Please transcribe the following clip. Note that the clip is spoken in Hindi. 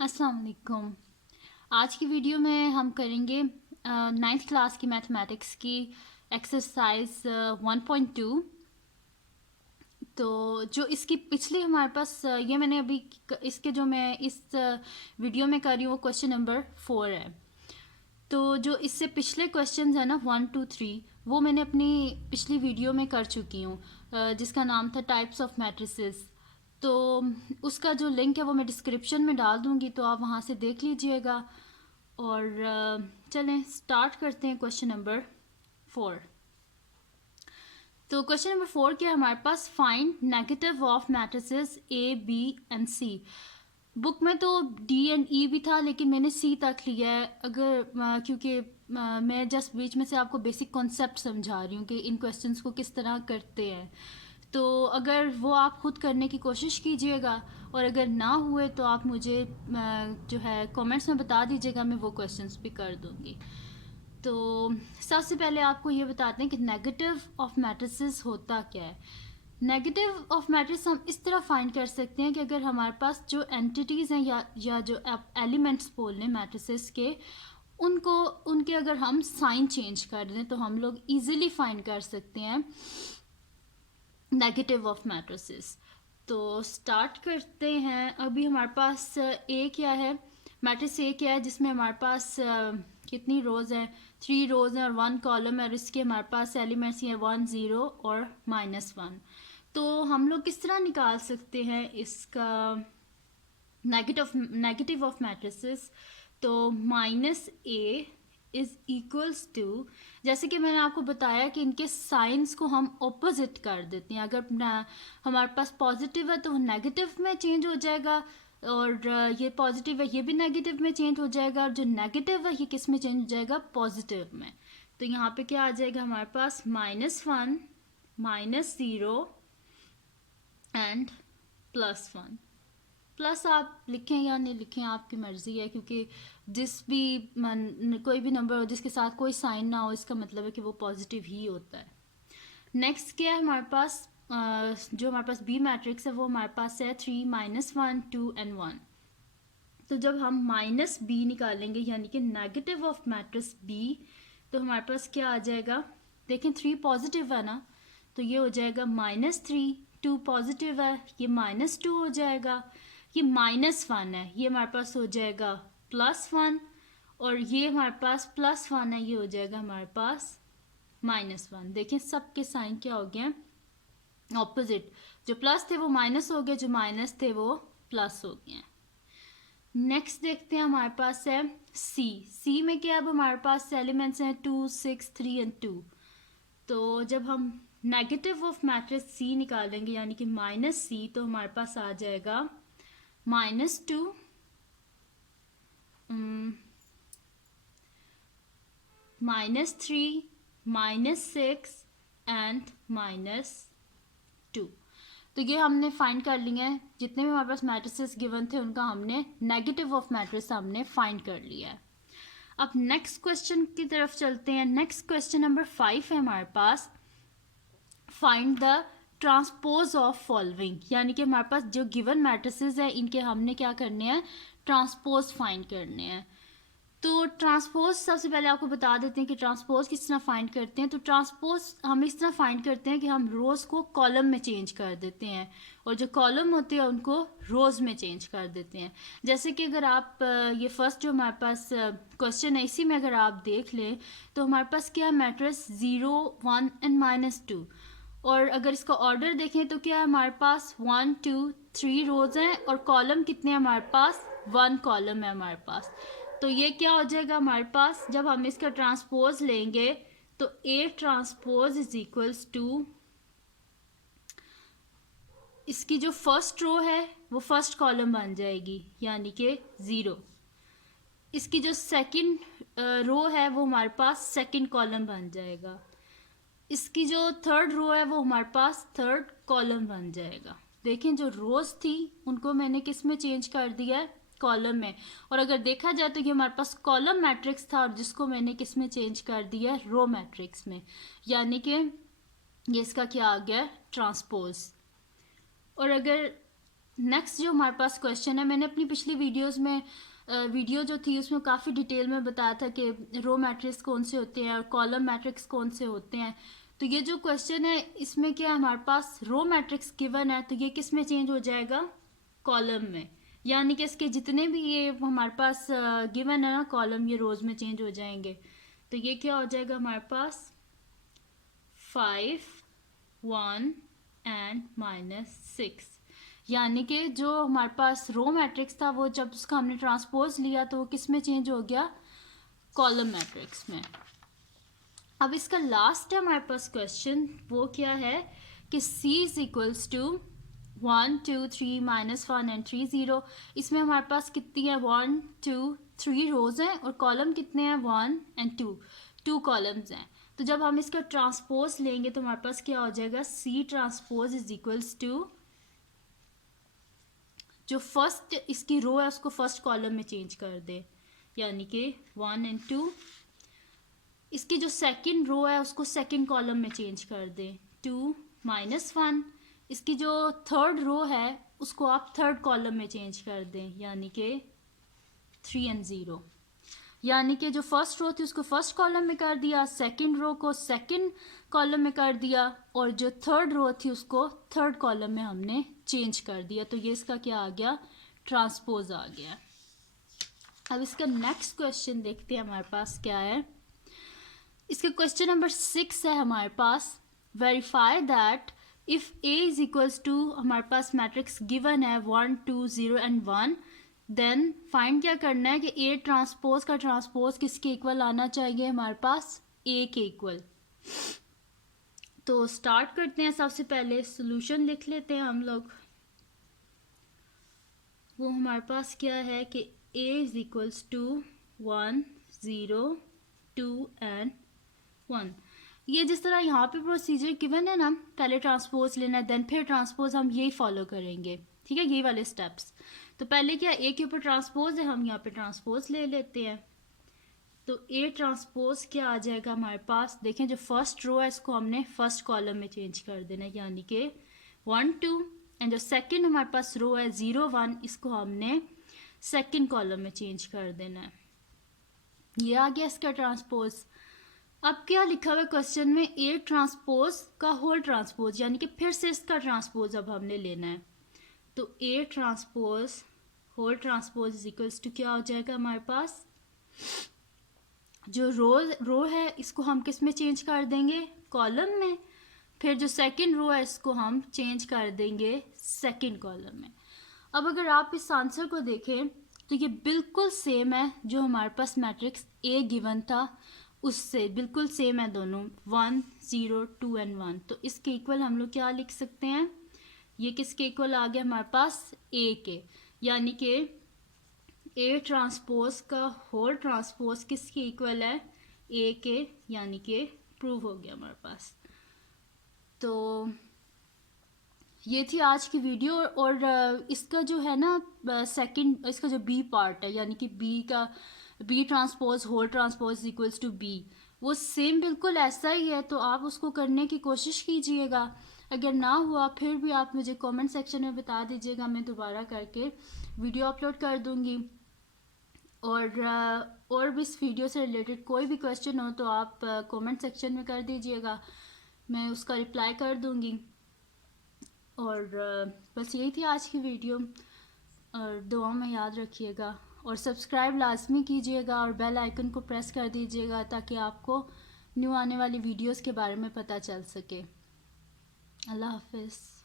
अस्सलाम वालेकुम। आज की वीडियो में हम करेंगे नाइन्थ क्लास की मैथमेटिक्स की एक्सरसाइज 1.2। तो जो इसकी पिछली हमारे पास ये मैंने अभी इसके जो मैं इस वीडियो में कर रही हूँ वो क्वेश्चन नंबर 4 है। तो जो इससे पिछले क्वेश्चंस है ना 1 2 3 वो मैंने अपनी पिछली वीडियो में कर चुकी हूँ, जिसका नाम था टाइप्स ऑफ मैट्रिसेस। तो उसका जो लिंक है वो मैं डिस्क्रिप्शन में डाल दूँगी, तो आप वहाँ से देख लीजिएगा। और चलें स्टार्ट करते हैं क्वेश्चन नंबर 4। तो क्वेश्चन नंबर 4 क्या है हमारे पास, find negative of matrices A B and C. Book में तो डी एंड ई भी था लेकिन मैंने सी तक लिया है, अगर क्योंकि मैं जस्ट बीच में से आपको बेसिक कॉन्सेप्ट समझा रही हूँ कि इन क्वेश्चंस को किस तरह करते हैं। तो अगर वो आप खुद करने की कोशिश कीजिएगा और अगर ना हुए तो आप मुझे जो है कमेंट्स में बता दीजिएगा, मैं वो क्वेश्चंस भी कर दूँगी। तो सबसे पहले आपको ये बताते हैं कि नेगेटिव ऑफ मैट्रिसेस होता क्या है। नेगेटिव ऑफ मैट्रिक्स हम इस तरह फाइंड कर सकते हैं कि अगर हमारे पास जो एंटिटीज़ हैं या जो एलिमेंट्स बोल लें मैट्रिसेस के, उनको उनके अगर हम साइन चेंज कर दें तो हम लोग इजीली फाइंड कर सकते हैं नेगेटिव ऑफ मैट्रिसेस। तो स्टार्ट करते हैं। अभी हमारे पास ए क्या है, मैट्रिक्स ए क्या है जिसमें हमारे पास कितनी रोज़ हैं, 3 रोज़ हैं और 1 कॉलम है, और इसके हमारे पास एलिमेंट्स हैं 1 0 और -1। तो हम लोग किस तरह निकाल सकते हैं इसका नेगेटिव ऑफ मैट्रिसेस। तो -a इज़ इक्वल्स टू, जैसे कि मैंने आपको बताया कि इनके साइंस को हम ऑपोजिट कर देते हैं। अगर हमारे पास पॉजिटिव है तो वो नेगेटिव में चेंज हो जाएगा, और ये पॉजिटिव है ये भी नेगेटिव में चेंज हो जाएगा, और जो नेगेटिव है ये किस में चेंज हो जाएगा, पॉजिटिव में। तो यहाँ पे क्या आ जाएगा हमारे पास, -1 -0 एंड +1। प्लस आप लिखें या नहीं लिखें आपकी मर्ज़ी है, क्योंकि कोई भी नंबर हो जिसके साथ कोई साइन ना हो इसका मतलब है कि वो पॉजिटिव ही होता है। नेक्स्ट क्या है हमारे पास, जो हमारे पास बी मैट्रिक्स है वो हमारे पास है 3 -1 2 एंड 1। तो जब हम -b निकालेंगे यानी कि नेगेटिव ऑफ मैट्रिक्स b, तो हमारे पास क्या आ जाएगा, देखें 3 पॉजिटिव है ना, तो ये हो जाएगा -3, 2 पॉजिटिव है ये -2 हो जाएगा, ये -1 है ये हमारे पास हो जाएगा +1, और ये हमारे पास +1 है ये हो जाएगा हमारे पास -1। देखें सबके साइन क्या हो गए, ऑपोजिट। जो प्लस थे वो माइनस हो गए, जो माइनस थे वो प्लस हो गए। नेक्स्ट देखते हैं हमारे पास है सी में क्या, अब हमारे पास एलिमेंट्स हैं 2 6 3 एंड 2। तो जब हम नेगेटिव ऑफ मैट्रिक्स सी निकालेंगे यानी कि -c, तो हमारे पास आ जाएगा -2 -3 -6 एंड -2। तो ये हमने फाइंड कर लिए हैं, जितने भी हमारे पास मैट्रिसेस गिवन थे उनका हमने नेगेटिव ऑफ मैट्रिक्स हमने फाइंड कर लिया है। अब नेक्स्ट क्वेश्चन की तरफ चलते हैं। नेक्स्ट क्वेश्चन नंबर 5 है हमारे पास, find the transpose of following, यानी कि हमारे पास जो गिवन मैट्रिसेस है इनके हमने क्या करने हैं, ट्रांसपोज फाइंड करने हैं। तो ट्रांसपोज सबसे पहले आपको बता देते हैं कि ट्रांसपोज किस तरह फाइंड करते हैं। तो ट्रांसपोज हम इस तरह फाइंड करते हैं कि हम रोज़ को कॉलम में चेंज कर देते हैं और जो कॉलम होते हैं उनको रोज़ में चेंज कर देते हैं। जैसे कि अगर आप ये फर्स्ट जो हमारे पास क्वेश्चन है इसी में अगर आप देख लें तो हमारे पास क्या है, मैट्रिक्स 0 1 एंड -2, और अगर इसका ऑर्डर देखें तो क्या है हमारे पास 1 2 3 रोज़ हैं और कॉलम कितने हैं हमारे पास, 1 कॉलम है हमारे पास। तो ये क्या हो जाएगा हमारे पास, जब हम इसका ट्रांसपोज लेंगे तो A transpose is equals to, इसकी जो फर्स्ट रो है वो फर्स्ट कॉलम बन जाएगी यानी कि 0। इसकी जो सेकंड रो है वो हमारे पास सेकंड कॉलम बन जाएगा। इसकी जो थर्ड रो है वो हमारे पास थर्ड कॉलम बन जाएगा। देखें जो रोज थी उनको मैंने किस में चेंज कर दिया है, कॉलम में। और अगर देखा जाए तो ये हमारे पास कॉलम मैट्रिक्स था और जिसको मैंने किस में चेंज कर दिया है, रो मैट्रिक्स में, यानी कि ये इसका क्या आ गया, ट्रांसपोज। और अगर नेक्स्ट जो हमारे पास क्वेश्चन है, मैंने अपनी पिछली वीडियोस में वीडियो जो थी उसमें काफ़ी डिटेल में बताया था कि रो मैट्रिक्स कौन से होते हैं और कॉलम मैट्रिक्स कौन से होते हैं। तो ये जो क्वेश्चन है इसमें क्या है, हमारे पास रो मैट्रिक्स गिवन है तो ये किस में चेंज हो जाएगा, कॉलम में। यानी कि इसके जितने भी ये हमारे पास गिवन है ना कॉलम, ये रोज में चेंज हो जाएंगे। तो ये क्या हो जाएगा हमारे पास 5, 1 एंड -6। यानी कि जो हमारे पास रो मैट्रिक्स था वो जब उसका हमने ट्रांसपोज लिया तो वो किस में चेंज हो गया, कॉलम मैट्रिक्स में। अब इसका लास्ट है हमारे पास क्वेश्चन, वो क्या है कि C is equals to 1 2 3 -1 and 3 0। इसमें हमारे पास कितनी है, 1 2 3 रोज हैं और कॉलम कितने हैं, 1 एंड 2 कॉलम्स हैं। तो जब हम इसका ट्रांसपोज लेंगे तो हमारे पास क्या हो जाएगा, C transpose is equals to, जो फर्स्ट इसकी रो है उसको फर्स्ट कॉलम में चेंज कर दे, यानी कि 1 एंड 2। इसकी जो सेकंड रो है उसको सेकंड कॉलम में चेंज कर दे, 2 -1। इसकी जो थर्ड रो है उसको आप थर्ड कॉलम में चेंज कर दें, यानी कि 3 एंड 0। यानी कि जो फर्स्ट रो थी उसको फर्स्ट कॉलम में कर दिया, सेकंड रो को सेकंड कॉलम में कर दिया और जो थर्ड रो थी उसको थर्ड कॉलम में हमने चेंज कर दिया। तो ये इसका क्या आ गया, ट्रांसपोज आ गया। अब इसका नेक्स्ट क्वेश्चन देखते हैं हमारे पास क्या है। इसका क्वेश्चन नंबर 6 है हमारे पास, verify that if A is equals to, हमारे पास मैट्रिक्स गिवन है 1 2 0 एंड 1, देन फाइंड क्या करना है कि A ट्रांसपोज का ट्रांसपोज किसके इक्वल आना चाहिए, हमारे पास A के इक्वल। तो स्टार्ट करते हैं, सबसे पहले सोल्यूशन लिख लेते हैं हम लोग। वो हमारे पास क्या है कि A is equals to 1 0 2 and 1। ये जिस तरह यहाँ पे प्रोसीजर गिवन है ना, पहले ट्रांसपोज लेना है देन फिर ट्रांसपोज, हम यही फॉलो करेंगे, ठीक है, यही वाले स्टेप्स। तो पहले क्या A के ऊपर ट्रांसपोज है, हम यहाँ पे ट्रांसपोज ले लेते हैं। तो A ट्रांसपोज क्या आ जाएगा हमारे पास, देखें जो फर्स्ट रो है इसको हमने फर्स्ट कॉलम में चेंज कर देना है, यानी कि 1 2, एंड जो सेकंड हमारे पास रो है 0 1, इसको हमने सेकंड कॉलम में चेंज कर देना है। ये आ गया इसका ट्रांसपोज। अब क्या लिखा हुआ है क्वेश्चन में, A ट्रांसपोज का होल ट्रांसपोज, यानी कि फिर से इसका ट्रांसपोज अब हमने लेना है। तो A transpose whole transpose is equals to क्या हो जाएगा हमारे पास, जो रो है इसको हम किस में चेंज कर देंगे, कॉलम में। फिर जो सेकंड रो है इसको हम चेंज कर देंगे सेकंड कॉलम में। अब अगर आप इस आंसर को देखें तो ये बिल्कुल सेम है जो हमारे पास मैट्रिक्स A गिवन था उससे बिल्कुल सेम है दोनों, 1 0 2 एंड 1। तो इसके इक्वल हम लोग क्या लिख सकते हैं, ये किसके इक्वल आ गया हमारे पास, A के। यानी कि A ट्रांसपोज का होल ट्रांसपोज किसके इक्वल है, A के, यानी कि प्रूव हो गया हमारे पास। तो ये थी आज की वीडियो। और इसका जो है ना सेकंड, इसका जो B पार्ट है, यानी कि B transpose whole transpose equals to B, वो सेम बिल्कुल ऐसा ही है। तो आप उसको करने की कोशिश कीजिएगा, अगर ना हुआ फिर भी आप मुझे कमेंट सेक्शन में बता दीजिएगा, मैं दोबारा करके वीडियो अपलोड कर दूँगी। और भी इस वीडियो से रिलेटेड कोई भी क्वेश्चन हो तो आप कमेंट सेक्शन में कर दीजिएगा, मैं उसका रिप्लाई कर दूँगी। और बस यही थी आज की वीडियो, और दुआ में याद रखिएगा और सब्सक्राइब लाजमी कीजिएगा और बेल आइकन को प्रेस कर दीजिएगा ताकि आपको न्यू आने वाली वीडियोस के बारे में पता चल सके। अल्लाह हाफिज़।